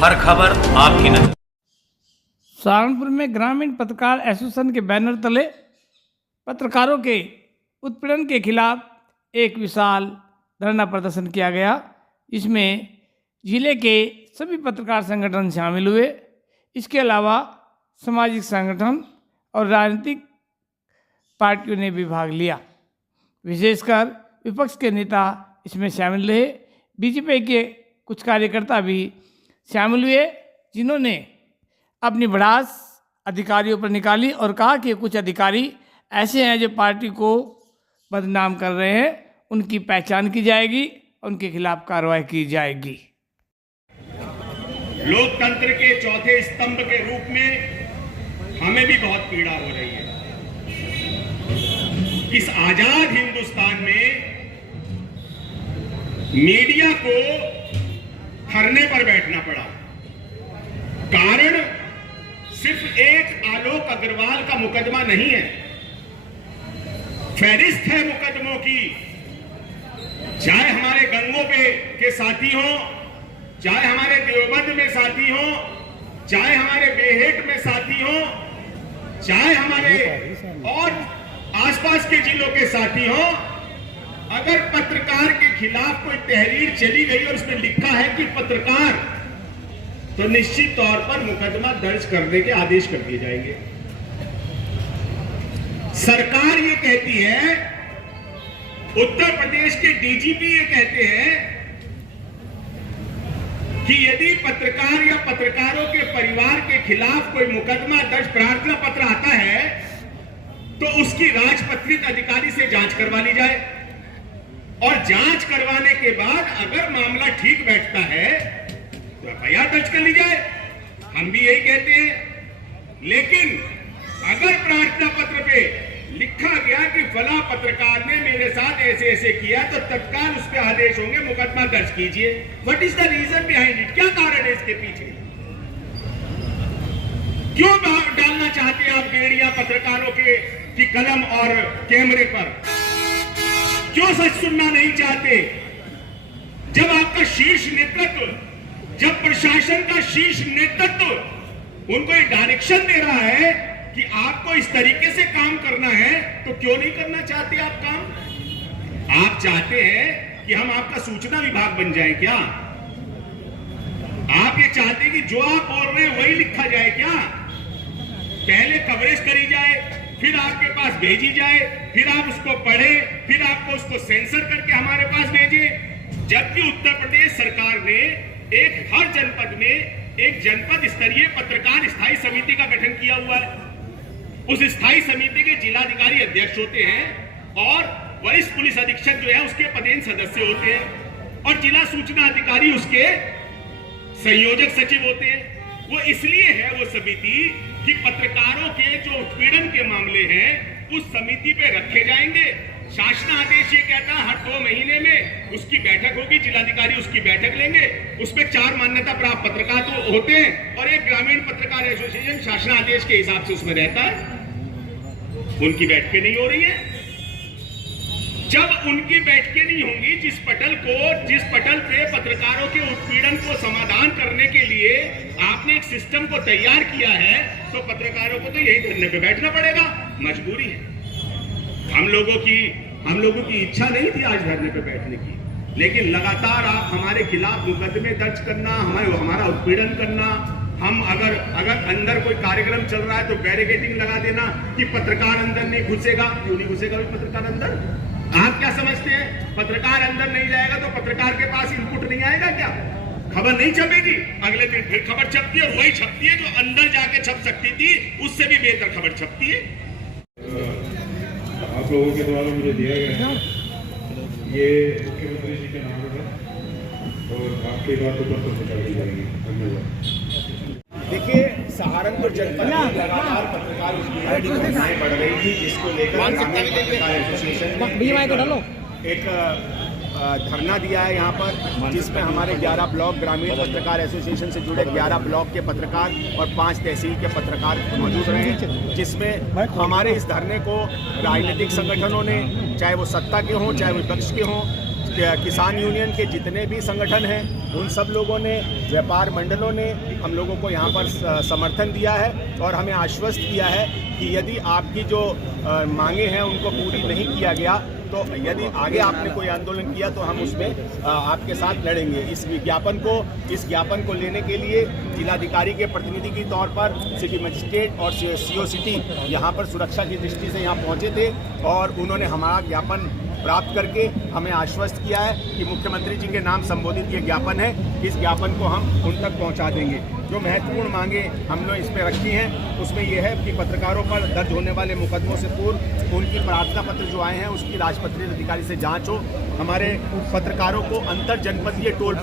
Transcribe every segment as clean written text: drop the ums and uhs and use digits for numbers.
हर खबर आपकी नजर। सहारनपुर में ग्रामीण पत्रकार एसोसिएशन के बैनर तले पत्रकारों के उत्पीड़न के खिलाफ एक विशाल धरना प्रदर्शन किया गया। इसमें जिले के सभी पत्रकार संगठन शामिल हुए। इसके अलावा सामाजिक संगठन और राजनीतिक पार्टियों ने भी भाग लिया। विशेषकर विपक्ष के नेता इसमें शामिल रहे। बीजेपी के कुछ कार्यकर्ता भी शामिल हुए, जिन्होंने अपनी भड़ास अधिकारियों पर निकाली और कहा कि कुछ अधिकारी ऐसे हैं जो पार्टी को बदनाम कर रहे हैं, उनकी पहचान की जाएगी, उनके खिलाफ कार्रवाई की जाएगी। लोकतंत्र के चौथे स्तंभ के रूप में हमें भी बहुत पीड़ा हो रही है। इस आजाद हिंदुस्तान में मीडिया को धरने पर बैठना पड़ा। कारण सिर्फ एक आलोक अग्रवाल का मुकदमा नहीं है, फहरिस्त है मुकदमों की। चाहे हमारे गंगों पे के साथी हों, चाहे हमारे देवबंद में साथी हों, चाहे हमारे बेहेट में साथी हों, चाहे हमारे और आसपास के जिलों के साथी हों, अगर पत्रकार के खिलाफ कोई तहरीर चली गई और उसमें लिखा है कि पत्रकार, तो निश्चित तौर पर मुकदमा दर्ज करने के आदेश कर दिए जाएंगे। सरकार ये कहती है, उत्तर प्रदेश के डीजीपी ये कहते हैं कि यदि पत्रकार या पत्रकारों के परिवार के खिलाफ कोई मुकदमा दर्ज प्रार्थना पत्र आता है तो उसकी राजपत्रित अधिकारी से जांच करवा ली जाए और जांच करवाने के बाद अगर मामला ठीक बैठता है तो एफआईआर दर्ज कर ली जाए। हम भी यही कहते हैं। लेकिन अगर प्रार्थना पत्र पे लिखा गया कि फला पत्रकार ने मेरे साथ ऐसे ऐसे किया, तो तत्काल उस पर आदेश होंगे, मुकदमा दर्ज कीजिए। What is the reason behind it? क्या कारण है इसके पीछे? क्यों डालना चाहते हैं आप बेड़ियां पत्रकारों की कलम और कैमरे पर? क्यों सच सुनना नहीं चाहते? जब आपका शीर्ष नेतृत्व, जब प्रशासन का शीर्ष नेतृत्व उनको एक डायरेक्शन दे रहा है कि आपको इस तरीके से काम करना है, तो क्यों नहीं करना चाहते आप काम? आप चाहते हैं कि हम आपका सूचना विभाग बन जाए क्या? आप ये चाहते हैं कि जो आप बोल रहे हैं वही लिखा जाए क्या? पहले कवरेज करी जाए, फिर आपके पास भेजी जाए, फिर आप उसको पढ़ें, फिर आपको उसको सेंसर करके हमारे पास भेजें। जबकि उत्तर प्रदेश सरकार ने हर जनपद में एक जनपद स्तरीय पत्रकार स्थायी समिति का गठन किया हुआ है। उस स्थायी समिति के जिलाधिकारी अध्यक्ष होते हैं और वरिष्ठ पुलिस अधीक्षक जो है उसके पदेन सदस्य होते हैं और जिला सूचना अधिकारी उसके संयोजक सचिव होते हैं। वो इसलिए है वो समिति कि पत्रकारों के जो उत्पीड़न के मामले हैं उस समिति पे रखे जाएंगे। शासनादेश ये कहता है हर 2 महीने में उसकी बैठक होगी, जिलाधिकारी उसकी बैठक लेंगे, उसमें 4 मान्यता प्राप्त पत्रकार तो होते हैं और एक ग्रामीण पत्रकार एसोसिएशन शासनादेश के हिसाब से उसमें रहता है। उनकी बैठकें नहीं हो रही है। जब उनकी बैठकें नहीं होंगी, जिस पटल पे पत्रकारों के उत्पीड़न को समाधान करने के लिए आपने एक सिस्टम को तैयार किया है, तो पत्रकारों को तो यही धरने पे बैठना पड़ेगा, मजबूरी है। हम लोगों की इच्छा नहीं थी आज धरने पे बैठने की, लेकिन लगातार आप हमारे खिलाफ मुकदमे दर्ज करना, हमारा उत्पीड़न करना, हम अगर अंदर कोई कार्यक्रम चल रहा है तो बैरिकेडिंग लगा देना कि पत्रकार अंदर नहीं घुसेगा। क्यों नहीं घुसेगा पत्रकार अंदर? आप क्या समझते हैं पत्रकार अंदर नहीं जाएगा तो पत्रकार के पास इनपुट नहीं आएगा क्या? खबर नहीं छपेगी, अगले दिन फिर खबर छपती है और वही छपती है जो अंदर जाके छप सकती थी, उससे भी बेहतर खबर छपती है। आप लोगों के द्वारा मुझे दिया गया है, ये मुख्यमंत्री जी के नाम है और आपके बात पर पहुंचा दी जाएगी। धन्यवाद। देखिए, सहारनपुर जनपद में लगातार पत्रकार की घटनाएं बढ़ रही थी, जिसको लेकर पत्रकार एसोसिएशन ने एक धरना दिया है यहाँ पर, जिसमें हमारे 11 ब्लॉक ग्रामीण पत्रकार एसोसिएशन से जुड़े 11 ब्लॉक के पत्रकार और 5 तहसील के पत्रकार मौजूद रहे हैं। जिसमें हमारे इस धरने को राजनीतिक संगठनों ने, चाहे वो सत्ता के हों चाहे विपक्ष के हों, किसान यूनियन के जितने भी संगठन हैं उन सब लोगों ने, व्यापार मंडलों ने हम लोगों को यहाँ पर समर्थन दिया है और हमें आश्वस्त किया है कि यदि आपकी जो मांगे हैं उनको पूरी नहीं किया गया तो यदि आगे आपने कोई आंदोलन किया तो हम उसमें आपके साथ लड़ेंगे। इस ज्ञापन को लेने के लिए जिलाधिकारी के प्रतिनिधि के तौर पर सिटी मजिस्ट्रेट और सीओ सिटी यहाँ पर सुरक्षा की दृष्टि से यहाँ पहुँचे थे और उन्होंने हमारा ज्ञापन प्राप्त करके हमें आश्वस्त किया है कि मुख्यमंत्री जी के नाम संबोधित ये ज्ञापन है, इस ज्ञापन को हम उन तक पहुंचा देंगे। जो महत्वपूर्ण मांगे हमने इस पर रखी हैं उसमें यह है कि पत्रकारों पर दर्ज होने वाले मुकदमों से पूर्व उनकी प्रार्थना पत्र जो आए हैं उसकी राजपत्रित अधिकारी से जांच हो। हमारे पत्रकारों को अंतर जनपदीय टोल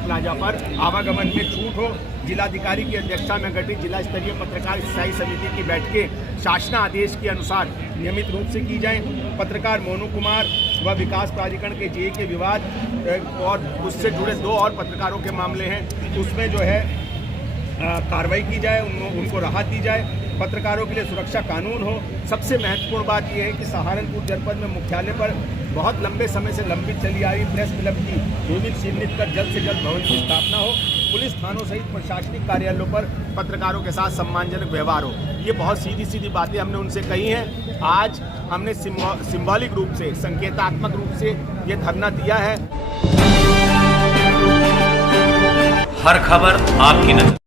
प्लाजा पर आवागमन में छूट हो। जिलाधिकारी की अध्यक्षता में गठित जिला स्तरीय पत्रकार स्थायी समिति की बैठकें शासनादेश के अनुसार नियमित रूप से की जाएं। पत्रकार मोनू कुमार व विकास प्राधिकरण के जेई के विवाद और उससे जुड़े 2 और पत्रकारों के मामले हैं, उसमें जो है कार्रवाई की जाए, उनको राहत दी जाए। पत्रकारों के लिए सुरक्षा कानून हो। सबसे महत्वपूर्ण बात यह है कि सहारनपुर जनपद में मुख्यालय पर बहुत लंबे समय से लंबित चली आ रही प्रेस क्लब की नियमित चिन्हित कर जल्द से जल्द भवन की स्थापना हो। पुलिस थानों सहित प्रशासनिक कार्यालयों पर पत्रकारों के साथ सम्मानजनक व्यवहार हो। ये बहुत सीधी बातें हमने उनसे कही हैं। आज हमने सिंबॉलिक रूप से, संकेतात्मक रूप से ये धरना दिया है। हर खबर आपकी नजर।